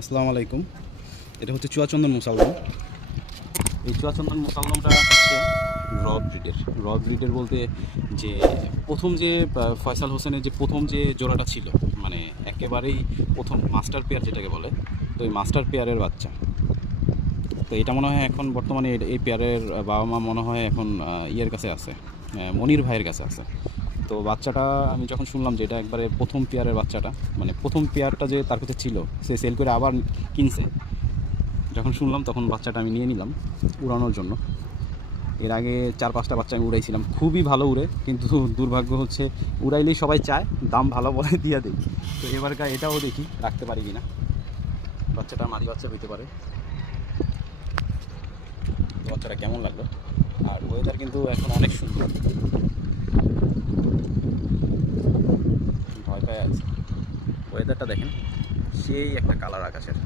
আসসালামু আলাইকুম। এটা হচ্ছে চুয়াচন্দন মুসালমান। এই চুয়াচন্দন মুসালমানটা হচ্ছে র ব্রিডের বলতে যে প্রথম যে ফয়সাল হোসেনের যে প্রথম যে জোড়াটা ছিল, মানে একেবারেই প্রথম মাস্টার পেয়ার যেটাকে বলে, তো এই মাস্টার পেয়ারের বাচ্চা। তো এটা মনে হয় এখন বর্তমানে এই পেয়ারের বাবা মা মনে হয় এখন ইয়ের কাছে আছে, মনির ভাইয়ের কাছে আছে। তো বাচ্চাটা আমি যখন শুনলাম যে এটা একবারে প্রথম পেয়ারের বাচ্চাটা, মানে প্রথম পেয়ারটা যে তার কাছে ছিল সে সেল করে আবার কিনছে, যখন শুনলাম তখন বাচ্চাটা আমি নিয়ে নিলাম উড়ানোর জন্য। এর আগে 4-5টা বাচ্চা আমি উড়াইছিলাম, খুবই ভালো উড়ে, কিন্তু দুর্ভাগ্য হচ্ছে উড়াইলেই সবাই চায়, দাম ভালো বলে দিয়ে দেয়। তো এবারকার এটাও দেখি রাখতে পারি কিনা, বাচ্চাটা মাদি বাচ্চা হইতে পারে। বাচ্চাটা কেমন লাগলো। আর ওয়েদার কিন্তু এখন অনেক সুন্দর, ভয় পায় আছে। ওয়েদারটা দেখেন, সেই একটা কালার আকাশের।